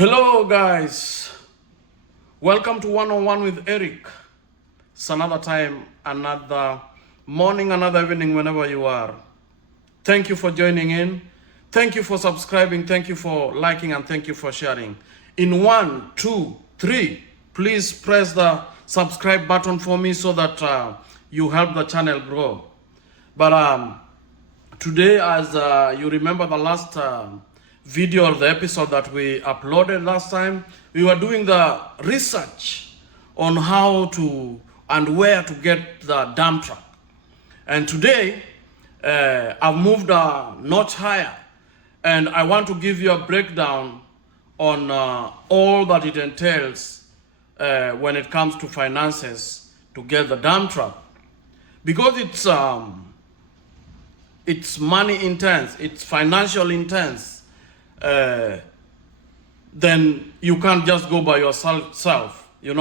Hello, guys. Welcome to One on One with Eric. It's another time, another morning, another evening, whenever you are. Thank you for joining in. Thank you for subscribing. Thank you for liking, and thank you for sharing. In 1, 2, 3, please press the subscribe button for me so that you help the channel grow. But today, as you remember the last video or the episode that we uploaded last time, we were doing the research on how to and where to get the dump truck. And today, I've moved a notch higher, and I want to give you a breakdown on all that it entails when it comes to finances to get the dump truck, because it's money intense, it's financial intense. Then you can't just go by yourself. You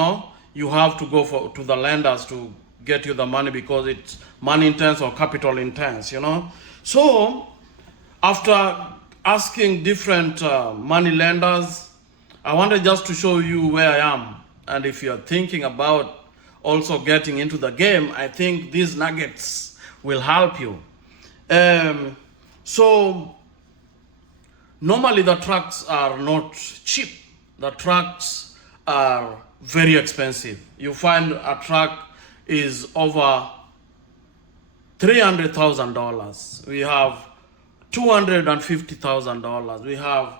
have to go to the lenders to get you the money, because it's money intense or capital intense. So after asking different money lenders, I wanted just to show you where I am, and if you're thinking about also getting into the game, I think these nuggets will help you. So normally the trucks are not cheap. The trucks are very expensive. You find a truck is over $300,000. We have $250,000. We have,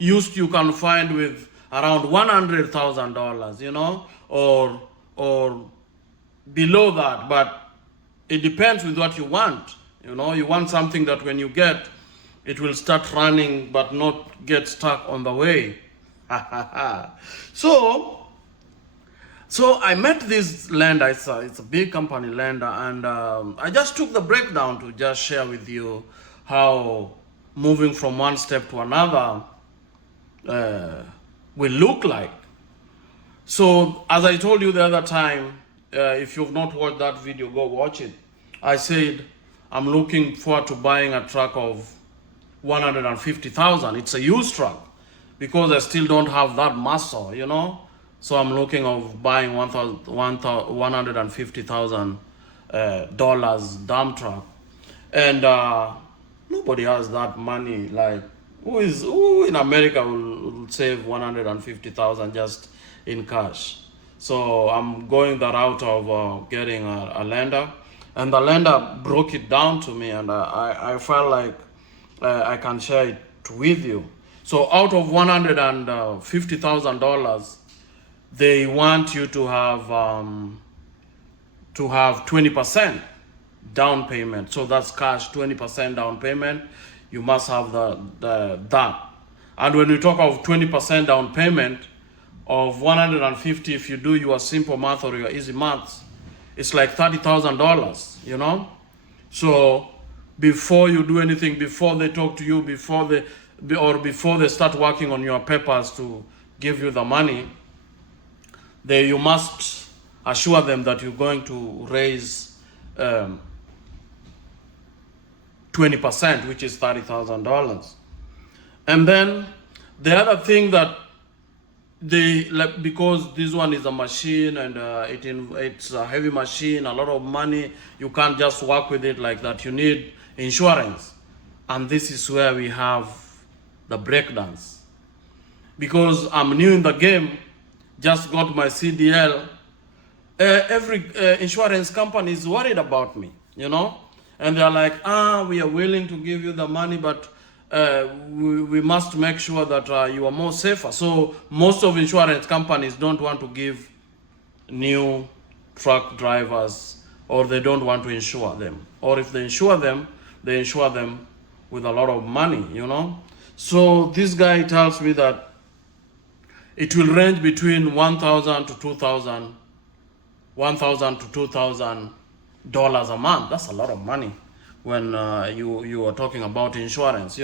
used you can find with around $100,000, or below that. But it depends with what you want. You want something that when you get, it will start running but not get stuck on the way. So I met this lender. It's a big company lender, and I just took the breakdown to just share with you how moving from one step to another will look like. So as I told you the other time, if you've not watched that video, go watch it. I said I'm looking forward to buying a truck of $150,000. It's a used truck, because I still don't have that muscle, So I'm looking of buying $150,000 dump truck, and nobody has that money. Like, who in America will save $150,000 just in cash? So I'm going the route of getting a lender, and the lender broke it down to me, and I felt like I can share it with you. So out of $150,000, they want you to have 20% down payment. So that's cash, 20% down payment. You must have that. And when we talk of 20% down payment of 150, if you do your simple math or your easy maths, it's like $30,000. So before you do anything, before they talk to you, before they start working on your papers to give you the money, you must assure them that you're going to raise 20%, which is $30,000. And then the other thing that because this one is a machine, and it's a heavy machine, a lot of money, you can't just work with it like that. You need insurance, and this is where we have the breakdowns. Because I'm new in the game, just got my CDL, every insurance company is worried about me, and they're like, we are willing to give you the money, but we must make sure that you are more safer. So most of insurance companies don't want to give new truck drivers, or they don't want to insure them, or if they insure them with a lot of money, So this guy tells me that it will range between $1,000 to $2,000 a month. That's a lot of money when you are talking about insurance,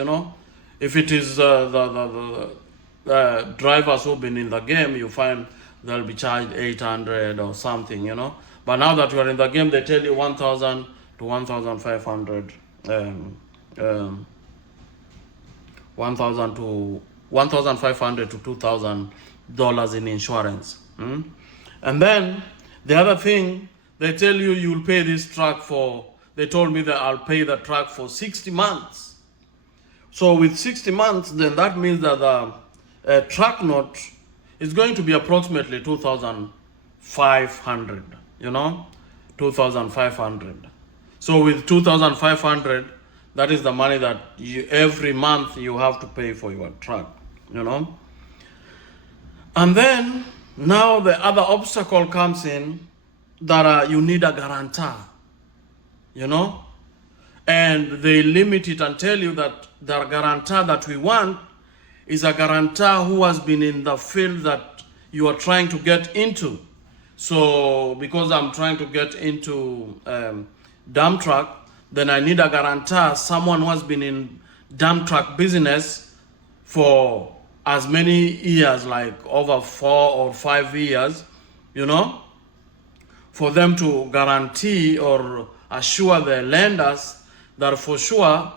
If it is the drivers who've been in the game, you find they'll be charged $800 or something, But now that you are in the game, they tell you $1,000 to $1,500, $1,000 to $1,500 to $2,000 in insurance. And then the other thing, they tell you you'll pay this truck for, they told me that I'll pay the truck for 60 months. So with 60 months, then that means that the truck note is going to be approximately 2,500, 2,500. So with 2,500, that is the money that every month you have to pay for your truck, And then now the other obstacle comes in that you need a guarantor, and they limit it and tell you that the guarantor that we want is a guarantor who has been in the field that you are trying to get into. So because I'm trying to get into dump truck, then I need a guarantor, someone who has been in dump truck business for as many years, like over 4 or 5 years, for them to guarantee or assure the lenders that for sure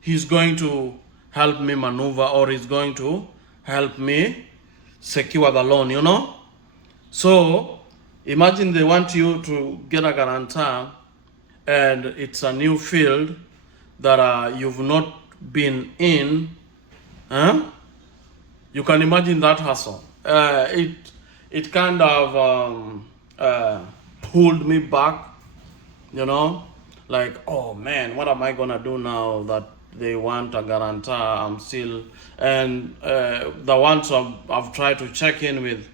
he's going to help me maneuver, or he's going to help me secure the loan, So imagine they want you to get a guarantor and it's a new field that you've not been in. You can imagine that hassle. It kind of pulled me back, like, oh man, what am I gonna do now that they want a guarantor? I'm still, and the ones I've tried to check in with,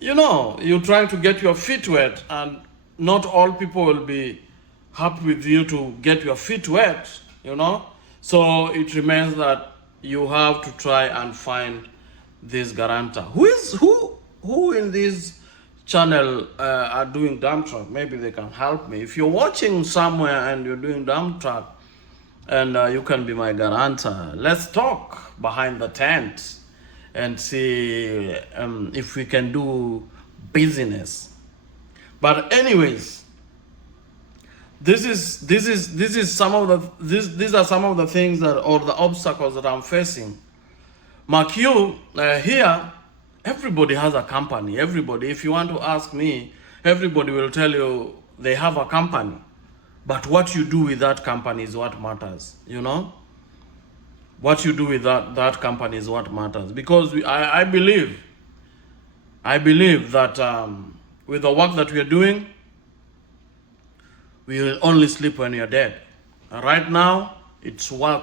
you're trying to get your feet wet, and not all people will be happy with you to get your feet wet, So it remains that you have to try and find this guarantor. Who in this channel are doing dump truck? Maybe they can help me. If you're watching somewhere and you're doing dump truck, and you can be my guarantor, let's talk behind the tent and see if we can do business. But anyways, these are some of the things that, or the obstacles that I'm facing. Mark you here, everybody has a company. Everybody, if you want to ask me, everybody will tell you they have a company. But what you do with that company is what matters, What you do with that company is what matters. Because I believe that with the work that we are doing, we will only sleep when you're dead. Right now, it's work.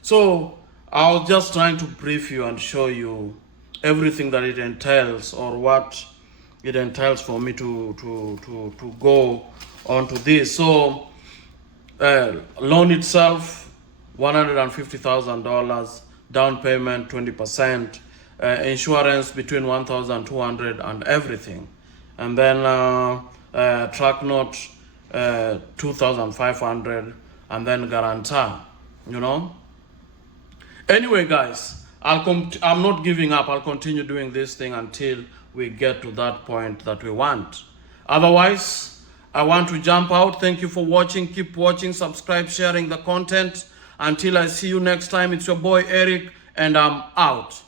So I was just trying to brief you and show you everything that it entails, or what it entails for me to go on to this. So loan itself, $150,000, down payment 20%, insurance between $1,200 and everything, and then truck note $2,500, and then guarantor. Anyway, guys, I'm not giving up. I'll continue doing this thing until we get to that point that we want. Otherwise, I want to jump out. Thank you for watching. Keep watching, subscribe, sharing the content. Until I see you next time, it's your boy Eric, and I'm out.